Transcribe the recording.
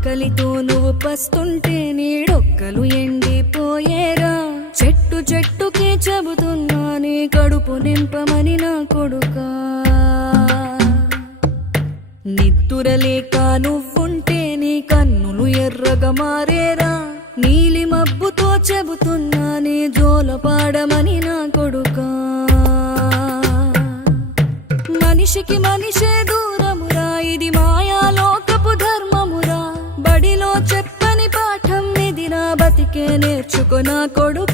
ఆకలితో నువ్వు పస్తుంటే నీడొక్కలు ఎండిపోయేరా. చెట్టు చెట్టుకే చెబుతున్నా నీ కడుపు నింపమని నా కొడుకా. నిద్దురలేక నువ్వుంటే నీ కన్నులు ఎర్రగా మారేరా. నీలి మబ్బుతో చెబుతున్నా నీ జోలపాడమని నా కొడుకా. మనిషికి మనిషే దూరమురా, ఇది మాయాలోకపు ధర్మమురా. బడిలో చెప్పని పాఠం ఇదిరా, బతికే నేర్చుకో నా కొడుకా.